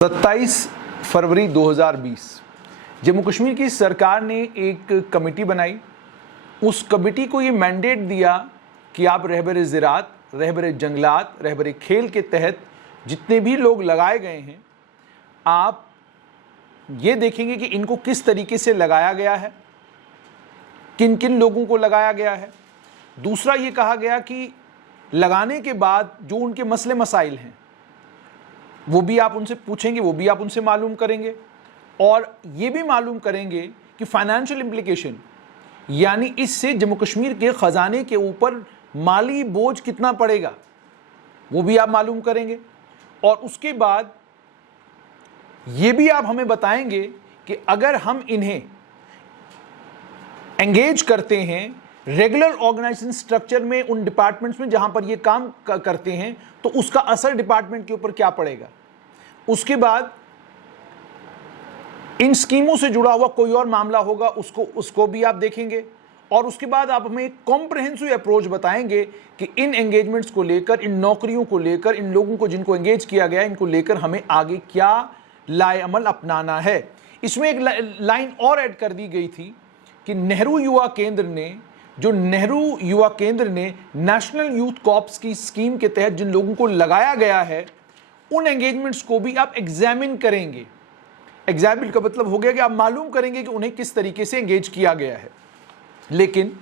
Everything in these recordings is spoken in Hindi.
27 फरवरी 2020 जम्मू कश्मीर की सरकार ने एक कमेटी बनाई। उस कमेटी को ये मैंडेट दिया कि आप रहबरे ज़राअत, रहबरे जंगलात, रहबरे खेल के तहत जितने भी लोग लगाए गए हैं, आप ये देखेंगे कि इनको किस तरीके से लगाया गया है, किन किन लोगों को लगाया गया है। दूसरा ये कहा गया कि लगाने के बाद जो उनके मसले मसाइल हैं वो भी आप उनसे पूछेंगे, वो भी आप उनसे मालूम करेंगे और ये भी मालूम करेंगे कि फाइनेंशियल इम्प्लीकेशन यानी इससे जम्मू कश्मीर के ख़जाने के ऊपर माली बोझ कितना पड़ेगा वो भी आप मालूम करेंगे। और उसके बाद ये भी आप हमें बताएंगे कि अगर हम इन्हें एंगेज करते हैं रेगुलर ऑर्गेनाइजेशन स्ट्रक्चर में, उन डिपार्टमेंट्स में जहां पर ये काम करते हैं, तो उसका असर डिपार्टमेंट के ऊपर क्या पड़ेगा। उसके बाद इन स्कीमों से जुड़ा हुआ कोई और मामला होगा, उसको भी आप देखेंगे। और उसके बाद आप हमें एक कॉम्प्रहेंसिव अप्रोच बताएंगे कि इन एंगेजमेंट्स को लेकर, इन नौकरियों को लेकर, इन लोगों को जिनको एंगेज किया गया, इनको लेकर हमें आगे क्या लाए अमल अपनाना है। इसमें एक लाइन और ऐड कर दी गई थी कि नेहरू युवा केंद्र ने नेशनल यूथ कॉर्प्स की स्कीम के तहत जिन लोगों को लगाया गया है उन एंगेजमेंट्स को भी आप एग्जामिन करेंगे। एग्जामिन का मतलब हो गया कि आप मालूम करेंगे कि उन्हें किस तरीके से एंगेज किया गया है। लेकिन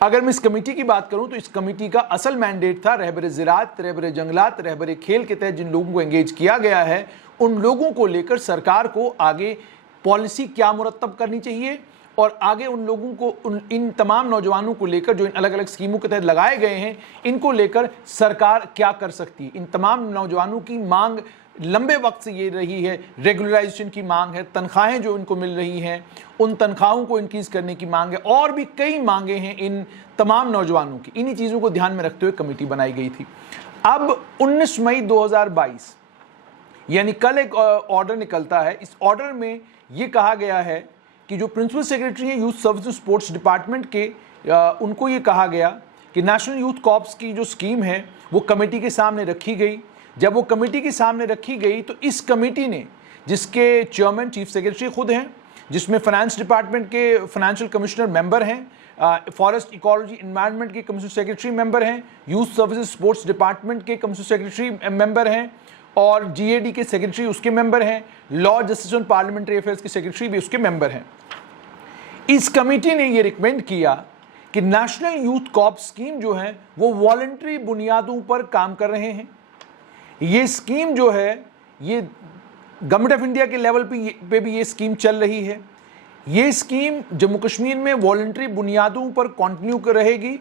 अगर मैं इस कमेटी की बात करूं तो इस कमेटी का असल मैंडेट था रहबरे ज़राअत, रहबरे जंगलात, रहबरे खेल के तहत जिन लोगों को एंगेज किया गया है उन लोगों को लेकर सरकार को आगे पॉलिसी क्या मुरत्तब करनी चाहिए और आगे उन लोगों को, इन तमाम नौजवानों को लेकर जो इन अलग अलग स्कीमों के तहत लगाए गए हैं, इनको लेकर सरकार क्या कर सकती है। इन तमाम नौजवानों की मांग लंबे वक्त से ये रही है, रेगुलराइजेशन की मांग है, तनख्वाहें जो इनको मिल रही हैं उन तनख्वाहों को इंक्रीज करने की मांग है, और भी कई मांगे हैं इन तमाम नौजवानों की। इन्हीं चीज़ों को ध्यान में रखते हुए कमेटी बनाई गई थी। अब 19 मई 2022 यानी कल एक ऑर्डर निकलता है। इस ऑर्डर में ये कहा गया है कि जो प्रिंसिपल सेक्रेटरी हैं यूथ सर्विस स्पोर्ट्स डिपार्टमेंट के, उनको ये कहा गया कि नेशनल यूथ कॉर्प्स की जो स्कीम है वो कमेटी के सामने रखी गई। जब वो कमेटी के सामने रखी गई तो इस कमेटी ने, जिसके चेयरमैन चीफ सेक्रेटरी खुद हैं, जिसमें फाइनेंस डिपार्टमेंट के फाइनेंशियल कमिश्नर मेंबर हैं, फॉरेस्ट इकोलॉजी इन्वायरमेंट के कमिश्नर सेक्रेटरी मेंबर हैं, यूथ सर्विस स्पोर्ट्स डिपार्टमेंट के कमिश्नर सेक्रेटरी मेंबर हैं और जीएडी के सेक्रेटरी उसके मेंबर हैं, law justice and parliamentary affairs के सेक्रेटरी भी उसके मेंबर हैं। इस कमेटी ने यह रिकमेंड किया कि नेशनल यूथ कॉर्प्स स्कीम जो है वो वॉलंटरी बुनियादों पर काम कर रहे हैं। ये स्कीम जो है ये गवर्नमेंट ऑफ इंडिया के लेवल पे भी ये स्कीम चल रही है। ये स्कीम जम्मू कश्मीर में वॉलंटरी बुनियादों पर कंटिन्यू कर रहेगी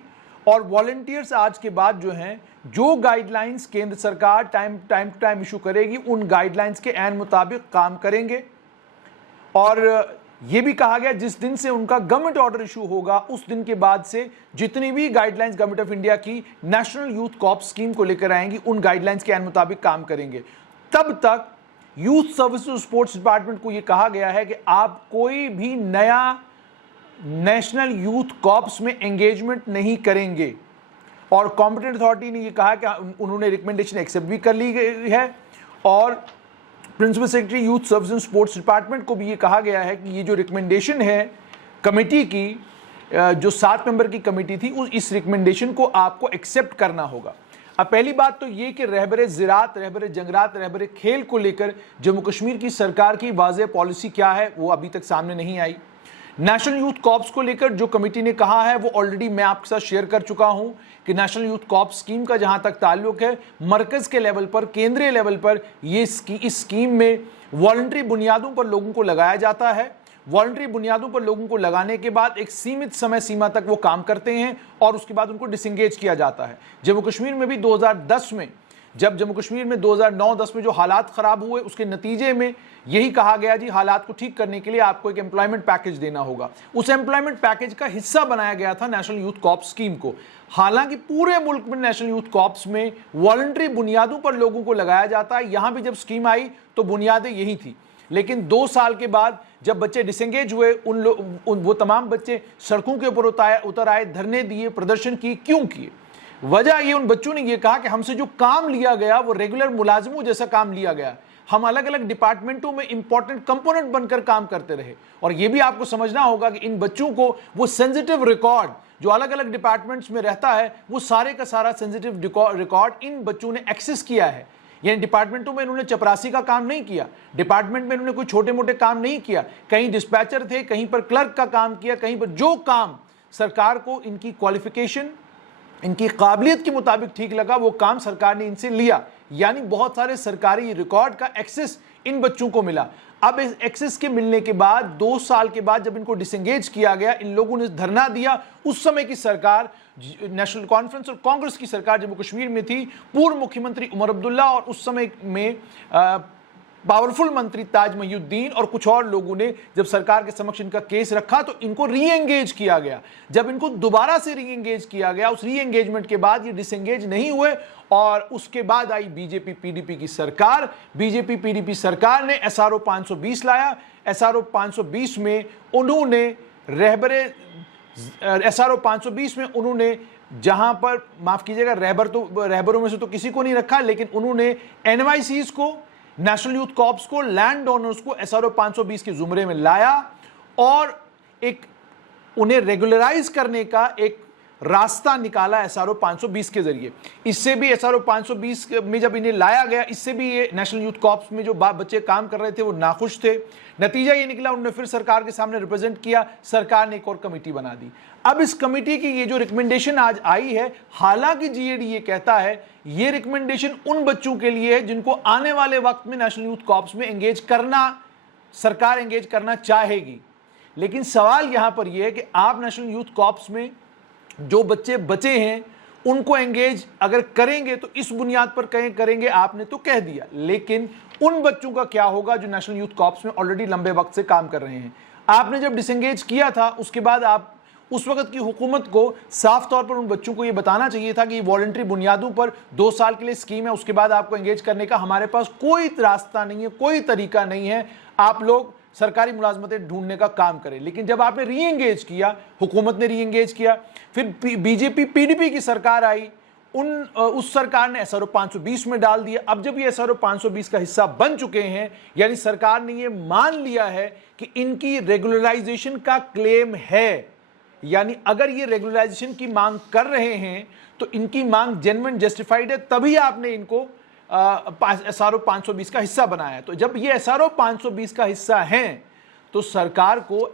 और वॉलंटियर्स आज के बाद जो हैं, जो गाइडलाइंस केंद्र सरकार टाइम टू टाइम इशू करेगी उन गाइडलाइंस के ऐन मुताबिक काम करेंगे। और ये भी कहा गया जिस दिन से उनका गवर्नमेंट ऑर्डर इशू होगा उस दिन के बाद से जितनी भी गाइडलाइंस गवर्नमेंट ऑफ इंडिया की नेशनल यूथ कॉर्प्स स्कीम को लेकर आएंगी उन गाइडलाइंस के मुताबिक काम करेंगे। तब तक यूथ सर्विसेज स्पोर्ट्स डिपार्टमेंट को यह कहा गया है कि आप कोई भी नया नेशनल यूथ कॉर्प्स में एंगेजमेंट नहीं करेंगे। और कॉम्पिटेंट अथॉरिटी ने यह कहा कि उन्होंने रिकमेंडेशन एक्सेप्ट भी कर ली गई है और principal secretary youth service and sports department को भी ये कहा गया है कि ये जो रिकमेंडेशन है कमेटी की, जो 7 मेंबर की कमेटी थी, इस रिकमेंडेशन को आपको एक्सेप्ट करना होगा। अब पहली बात तो ये कि रहबरे ज़राअत, रहबरे जंगलात, रहबरे खेल को लेकर जम्मू कश्मीर की सरकार की वाज़ेह पॉलिसी क्या है वो अभी तक सामने नहीं आई। नेशनल यूथ कॉर्प्स को लेकर जो कमेटी ने कहा है वो ऑलरेडी मैं आपके साथ शेयर कर चुका हूं कि नेशनल यूथ कॉर्प्स स्कीम का जहां तक ताल्लुक है, मरकज के लेवल पर, केंद्रीय लेवल पर इस स्कीम में वॉलंटरी बुनियादों पर लोगों को लगाया जाता है। वॉलंटरी बुनियादों पर लोगों को लगाने के बाद एक सीमित समय सीमा तक वो काम करते हैं और उसके बाद उनको डिसंगेज किया जाता है। जम्मू कश्मीर में भी 2010 में, जब जम्मू कश्मीर में 2009-10 में जो हालात ख़राब हुए उसके नतीजे में यही कहा गया जी हालात को ठीक करने के लिए आपको एक एम्प्लॉयमेंट पैकेज देना होगा। उस एम्प्लॉयमेंट पैकेज का हिस्सा बनाया गया था नेशनल यूथ कॉर्प्स स्कीम को। हालांकि पूरे मुल्क में नेशनल यूथ कॉर्प्स में वॉलंटरी बुनियादों पर लोगों को लगाया जाता है। यहां भी जब स्कीम आई तो बुनियादें यही थी, लेकिन 2 साल के बाद जब बच्चे डिसंगेज हुए, वो तमाम बच्चे सड़कों के ऊपर उतर आए, धरने दिए, प्रदर्शन किए। क्यों किए? वजह ये, उन बच्चों ने ये कहा कि हमसे जो काम लिया गया वो रेगुलर मुलाजिमों जैसा काम लिया गया, हम अलग अलग डिपार्टमेंटों में इंपॉर्टेंट कंपोनेंट बनकर काम करते रहे। और यह भी आपको समझना होगा कि इन बच्चों को वो सेंसिटिव रिकॉर्ड जो अलग अलग डिपार्टमेंट्स में रहता है, वो सारे का सारा सेंसिटिव रिकॉर्ड इन बच्चों ने एक्सेस किया है। यानी डिपार्टमेंटों में इन्होंने चपरासी का काम नहीं किया, डिपार्टमेंट में इन्होंने कोई छोटे मोटे काम नहीं किया, कहीं डिस्पैचर थे, कहीं पर क्लर्क का काम किया, कहीं पर जो काम सरकार को इनकी क्वालिफिकेशन, इनकी काबिलियत के मुताबिक ठीक लगा, वो काम सरकार ने इनसे लिया। यानी बहुत सारे सरकारी रिकॉर्ड का एक्सेस इन बच्चों को मिला। अब इस एक्सेस के मिलने के बाद 2 साल के बाद जब इनको डिसएंगेज किया गया, इन लोगों ने धरना दिया। उस समय की सरकार नेशनल कॉन्फ्रेंस और कांग्रेस की सरकार जम्मू कश्मीर में थी, पूर्व मुख्यमंत्री उमर अब्दुल्ला और उस समय में पावरफुल मंत्री ताज महिउद्दीन और कुछ और लोगों ने जब सरकार के समक्ष इनका केस रखा तो इनको री एंगेज किया गया। जब इनको दोबारा से री एंगेज किया गया, उस री एंगेजमेंट के बाद ये डिसएंगेज नहीं हुए और उसके बाद आई बीजेपी पीडीपी की सरकार। बीजेपी पीडीपी सरकार ने एसआरओ 520 लाया। एसआरओ 520 में उन्होंने एसआरओ 520 में उन्होंने जहां पर, माफ कीजिएगा, रहबरों में से तो किसी को नहीं रखा, लेकिन उन्होंने एनवाईसीज को, नेशनल यूथ कॉर्प्स को, लैंड डोनर्स को एसआरओ 520 के जुमरे में लाया और एक उन्हें रेगुलराइज करने का एक रास्ता निकाला एसआरओ 520 के जरिए। इससे भी एसआरओ 520 में जब इन्हें लाया गया, इससे भी ये नेशनल यूथ कॉर्प्स में जो बच्चे काम कर रहे थे वो नाखुश थे। नतीजा ये निकला, उन्होंने फिर सरकार के सामने रिप्रेजेंट किया, सरकार ने एक और कमेटी बना दी। अब इस कमेटी की ये जो रिकमेंडेशन आज आई है, हालांकि जीएडी ये कहता है ये रिकमेंडेशन उन बच्चों के लिए है जिनको आने वाले वक्त में नेशनल यूथ कॉर्प्स में एंगेज करना, सरकार एंगेज करना चाहेगी। लेकिन सवाल यहां पर यह है कि आप नेशनल यूथ कॉर्प्स में जो बच्चे बचे हैं उनको एंगेज अगर करेंगे तो इस बुनियाद पर करेंगे, आपने तो कह दिया, लेकिन उन बच्चों का क्या होगा जो नेशनल यूथ कॉर्प्स में ऑलरेडी लंबे वक्त से काम कर रहे हैं। आपने जब डिसएंगेज किया था उसके बाद आप उस वक्त की हुकूमत को साफ तौर पर उन बच्चों को यह बताना चाहिए था कि ये वॉलंटरी बुनियादों पर 2 साल के लिए स्कीम है, उसके बाद आपको एंगेज करने का हमारे पास कोई रास्ता नहीं है, कोई तरीका नहीं है, आप लोग सरकारी मुलाजमतें ढूंढने का काम करें। लेकिन जब आपने री एंगेज किया, हुकूमत ने री एंगेज किया, फिर बीजेपी पीडीपी की सरकार आई, उस सरकार ने एसआरओ 520 में डाल दिया। अब जब ये एसआरओ 520 का हिस्सा बन चुके हैं, यानी सरकार ने ये मान लिया है कि इनकी रेगुलराइजेशन का क्लेम है, यानी अगर ये रेगुलराइजेशन की मांग कर रहे हैं तो इनकी मांग जेन्युइन जस्टिफाइड है, तभी आपने इनको एसआरओ 520 का हिस्सा बनाया है। तो जब ये एसआरओ 520 का हिस्सा हैं तो सरकार को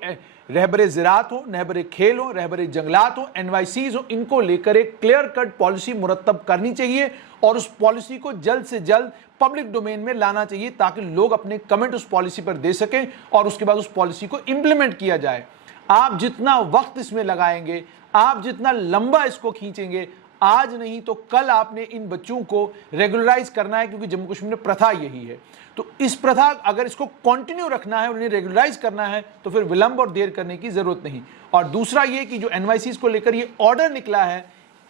रहबरे ज़राअत हो, रहबरे खेल हो, रहबरे जंगलात हो, एनवाईसीज हो, इनको लेकर एक क्लियर कट पॉलिसी मुरतब करनी चाहिए और उस पॉलिसी को जल्द से जल्द पब्लिक डोमेन में लाना चाहिए ताकि लोग अपने कमेंट उस पॉलिसी पर दे सकें और उसके बाद उस पॉलिसी को इंप्लीमेंट किया जाए। आप जितना वक्त इसमें लगाएंगे, आप जितना लंबा इसको खींचेंगे, आज नहीं तो कल आपने इन बच्चों को रेगुलराइज करना है, क्योंकि जम्मू कश्मीर में प्रथा यही है। तो इस प्रथा अगर इसको कंटिन्यू रखना है, उन्हें रेगुलराइज करना है, तो फिर विलंब और देर करने की जरूरत नहीं। और दूसरा ये कि जो एनवाईसीज को लेकर ये ऑर्डर निकला है,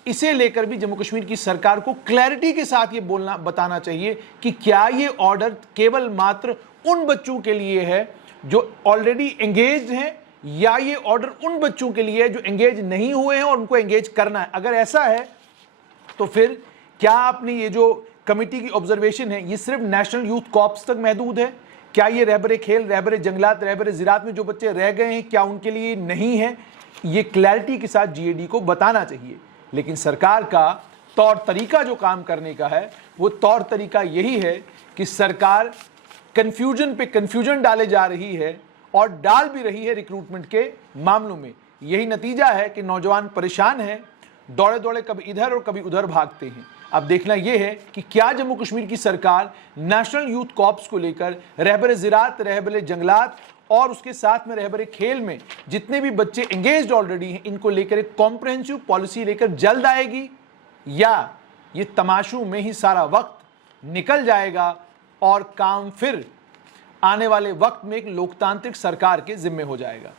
इसे लेकर भी जम्मू कश्मीर की सरकार को क्लैरिटी के साथ ये बताना चाहिए कि क्या ये ऑर्डर केवल मात्र उन बच्चों के लिए है जो ऑलरेडी एंगेज हैं, या ये ऑर्डर उन बच्चों के लिए है जो एंगेज नहीं हुए हैं और उनको एंगेज करना है। अगर ऐसा है तो फिर क्या आपने ये जो कमेटी की ऑब्जर्वेशन है ये सिर्फ नेशनल यूथ कॉर्प्स तक महदूद है? क्या ये रहबरे खेल, रहबरे जंगलात, रहबरे ज़राअत में जो बच्चे रह गए हैं क्या उनके लिए नहीं है? ये क्लैरिटी के साथ जीएडी को बताना चाहिए। लेकिन सरकार का तौर तरीका जो काम करने का है वो तौर तरीका यही है कि सरकार कन्फ्यूजन पे कन्फ्यूजन डाले जा रही है और डाल भी रही है रिक्रूटमेंट के मामलों में। यही नतीजा है कि नौजवान परेशान हैं, दौड़े दौड़े कभी इधर और कभी उधर भागते हैं। अब देखना यह है कि क्या जम्मू कश्मीर की सरकार नेशनल यूथ कॉर्प्स को लेकर रहबरे ज़राअत, रहबरे जंगलात और उसके साथ में रहबरे खेल में जितने भी बच्चे एंगेज्ड ऑलरेडी हैं, इनको लेकर एक कॉम्प्रहेंसिव पॉलिसी लेकर जल्द आएगी, या ये तमाशों में ही सारा वक्त निकल जाएगा और काम फिर आने वाले वक्त में एक लोकतांत्रिक सरकार के जिम्मे हो जाएगा।